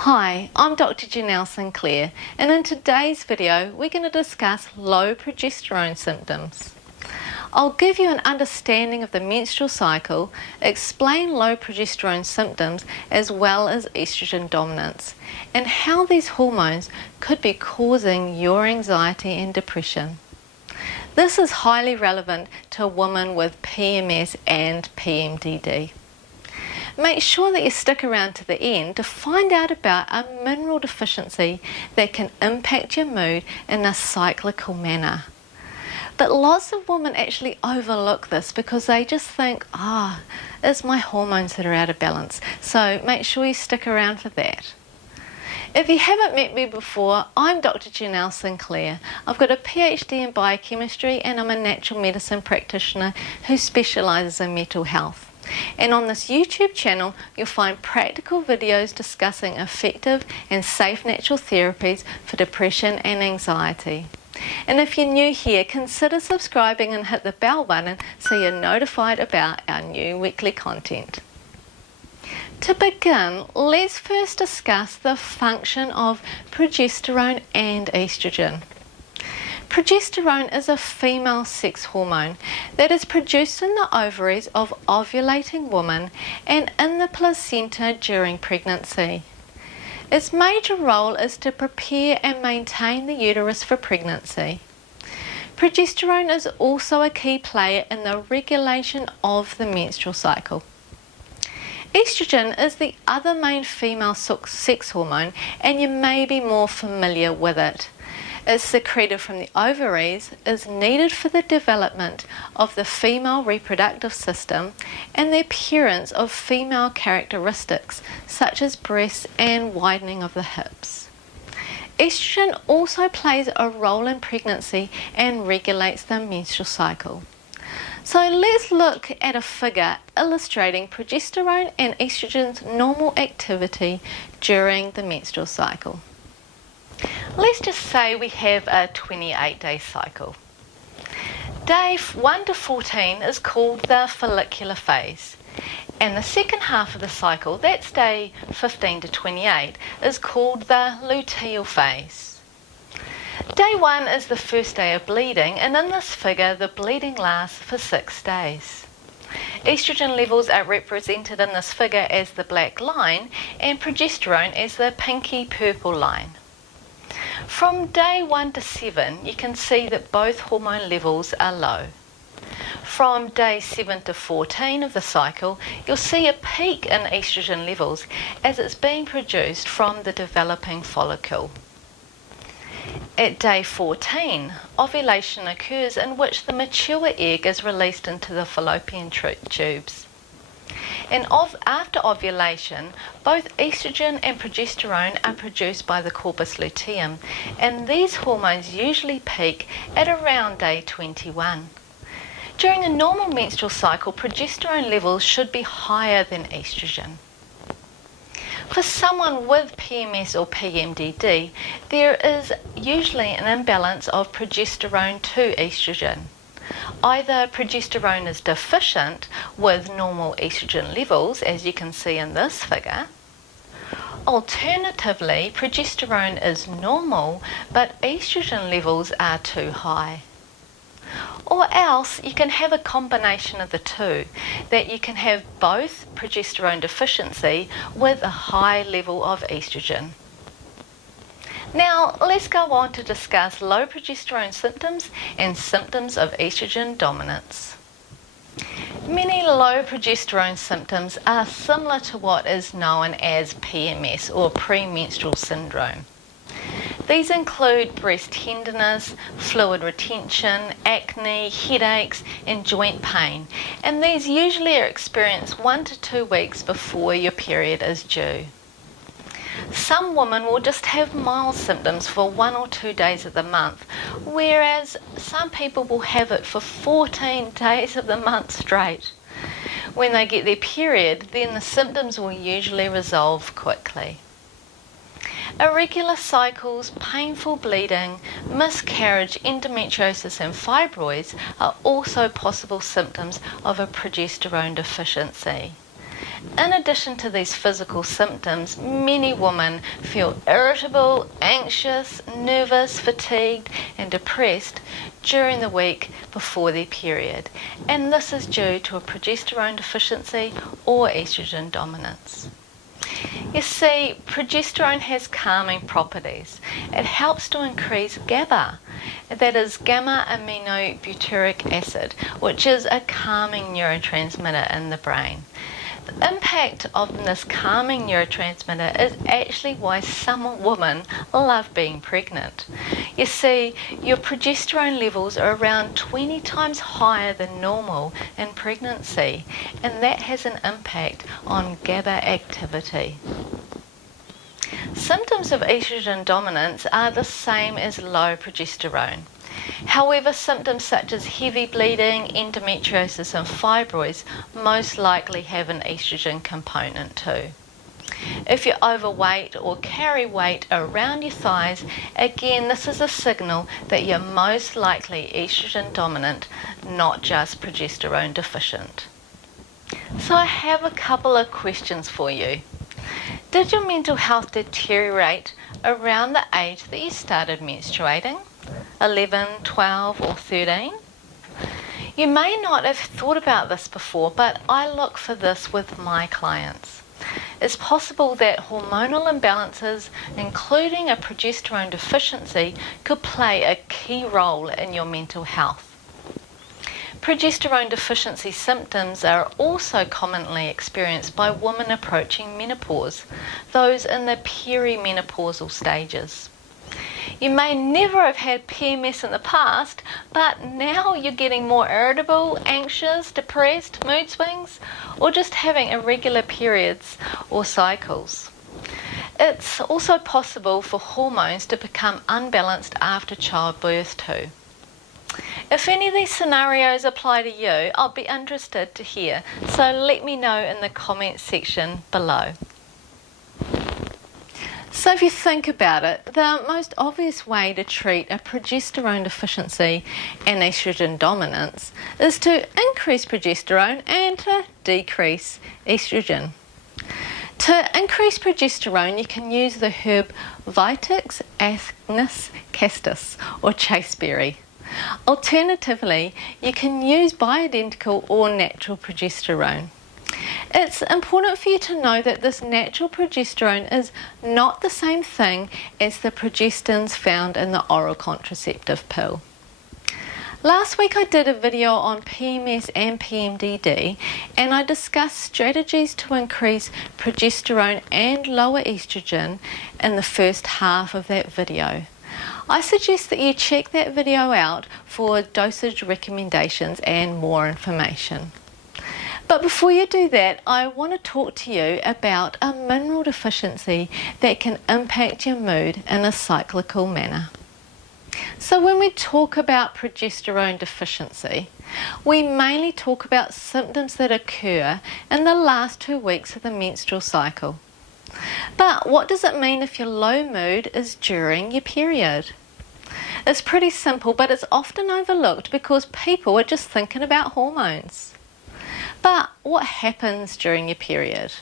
Hi, I'm Dr. Janelle Sinclair, and in today's video we're going to discuss low progesterone symptoms. I'll give you an understanding of the menstrual cycle, explain low progesterone symptoms as well as estrogen dominance, and how these hormones could be causing your anxiety and depression. This is highly relevant to a woman with PMS and PMDD. Make sure that you stick around to the end to find out about a mineral deficiency that can impact your mood in a cyclical manner. But lots of women actually overlook this because they just think, it's my hormones that are out of balance. So make sure you stick around for that. If you haven't met me before, I'm Dr. Janelle Sinclair. I've got a PhD in biochemistry and I'm a natural medicine practitioner who specialises in mental health. And on this YouTube channel, you'll find practical videos discussing effective and safe natural therapies for depression and anxiety. And if you're new here, consider subscribing and hit the bell button so you're notified about our new weekly content. To begin, let's first discuss the function of progesterone and estrogen. Progesterone is a female sex hormone that is produced in the ovaries of ovulating women and in the placenta during pregnancy. Its major role is to prepare and maintain the uterus for pregnancy. Progesterone is also a key player in the regulation of the menstrual cycle. Estrogen is the other main female sex hormone, and you may be more familiar with it. It's secreted from the ovaries, is needed for the development of the female reproductive system and the appearance of female characteristics such as breasts and widening of the hips. Estrogen also plays a role in pregnancy and regulates the menstrual cycle. So let's look at a figure illustrating progesterone and estrogen's normal activity during the menstrual cycle. Let's just say we have a 28-day cycle. Day 1 to 14 is called the follicular phase, and the second half of the cycle, that's day 15 to 28, is called the luteal phase. Day 1 is the first day of bleeding, and in this figure the bleeding lasts for 6 days. Estrogen levels are represented in this figure as the black line and progesterone as the pinky purple line. From day 1 to 7, you can see that both hormone levels are low. From day 7 to 14 of the cycle, you'll see a peak in estrogen levels as it's being produced from the developing follicle. At day 14, ovulation occurs in which the mature egg is released into the fallopian tubes. And after ovulation, both estrogen and progesterone are produced by the corpus luteum, and these hormones usually peak at around day 21. During a normal menstrual cycle, progesterone levels should be higher than estrogen. For someone with PMS or PMDD, there is usually an imbalance of progesterone to estrogen. Either progesterone is deficient with normal estrogen levels, as you can see in this figure. Alternatively, progesterone is normal, but estrogen levels are too high. Or else you can have a combination of the two, that you can have both progesterone deficiency with a high level of estrogen. Now let's go on to discuss low progesterone symptoms and symptoms of estrogen dominance. Many low progesterone symptoms are similar to what is known as PMS or premenstrual syndrome. These include breast tenderness, fluid retention, acne, headaches and joint pain, and these usually are experienced 1 to 2 weeks before your period is due. Some women will just have mild symptoms for 1 or 2 days of the month, whereas some people will have it for 14 days of the month straight. When they get their period, then the symptoms will usually resolve quickly. Irregular cycles, painful bleeding, miscarriage, endometriosis and fibroids are also possible symptoms of a progesterone deficiency. In addition to these physical symptoms, many women feel irritable, anxious, nervous, fatigued and depressed during the week before their period, and this is due to a progesterone deficiency or estrogen dominance. You see, progesterone has calming properties. It helps to increase GABA, that is gamma-aminobutyric acid, which is a calming neurotransmitter in the brain. The impact of this calming neurotransmitter is actually why some women love being pregnant. You see, your progesterone levels are around 20 times higher than normal in pregnancy, and that has an impact on GABA activity. Symptoms of estrogen dominance are the same as low progesterone. However, symptoms such as heavy bleeding, endometriosis and fibroids most likely have an estrogen component too. If you're overweight or carry weight around your thighs, again this is a signal that you're most likely estrogen dominant, not just progesterone deficient. So I have a couple of questions for you. Did your mental health deteriorate around the age that you started menstruating? 11, 12 or 13? You may not have thought about this before, but I look for this with my clients. It's possible that hormonal imbalances, including a progesterone deficiency, could play a key role in your mental health. Progesterone deficiency symptoms are also commonly experienced by women approaching menopause, those in the perimenopausal stages. You may never have had PMS in the past, but now you're getting more irritable, anxious, depressed, mood swings, or just having irregular periods or cycles. It's also possible for hormones to become unbalanced after childbirth too. If any of these scenarios apply to you, I'll be interested to hear, so let me know in the comments section below. So if you think about it, the most obvious way to treat a progesterone deficiency and estrogen dominance is to increase progesterone and to decrease estrogen. To increase progesterone, you can use the herb Vitex agnus castus or chasteberry. Alternatively, you can use bioidentical or natural progesterone. It's important for you to know that this natural progesterone is not the same thing as the progestins found in the oral contraceptive pill. Last week I did a video on PMS and PMDD, and I discussed strategies to increase progesterone and lower estrogen in the first half of that video. I suggest that you check that video out for dosage recommendations and more information. But before you do that, I want to talk to you about a mineral deficiency that can impact your mood in a cyclical manner. So when we talk about progesterone deficiency, we mainly talk about symptoms that occur in the last 2 weeks of the menstrual cycle. But what does it mean if your low mood is during your period? It's pretty simple, but it's often overlooked because people are just thinking about hormones. But what happens during your period?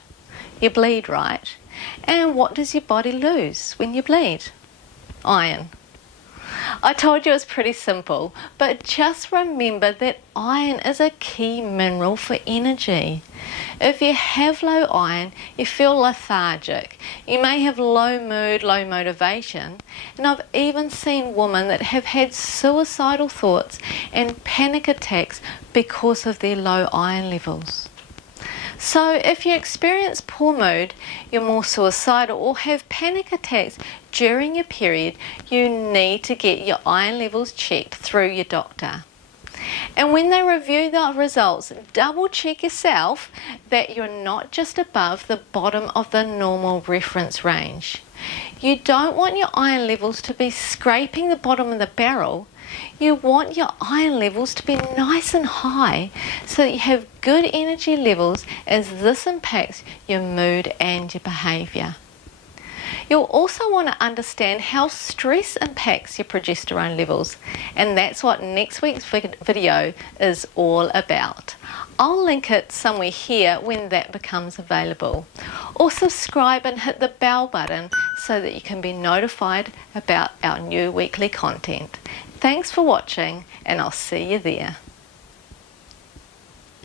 You bleed, right? And what does your body lose when you bleed? Iron. I told you it's pretty simple, but just remember that iron is a key mineral for energy. If you have low iron, you feel lethargic. You may have low mood, low motivation, and I've even seen women that have had suicidal thoughts and panic attacks because of their low iron levels. So if you experience poor mood, you're more suicidal or have panic attacks during your period, you need to get your iron levels checked through your doctor. And when they review the results, double check yourself that you're not just above the bottom of the normal reference range. You don't want your iron levels to be scraping the bottom of the barrel. You want your iron levels to be nice and high so that you have good energy levels, as this impacts your mood and your behaviour. You'll also want to understand how stress impacts your progesterone levels, and that's what next week's video is all about. I'll link it somewhere here when that becomes available. Or subscribe and hit the bell button so that you can be notified about our new weekly content. Thanks for watching, and I'll see you there.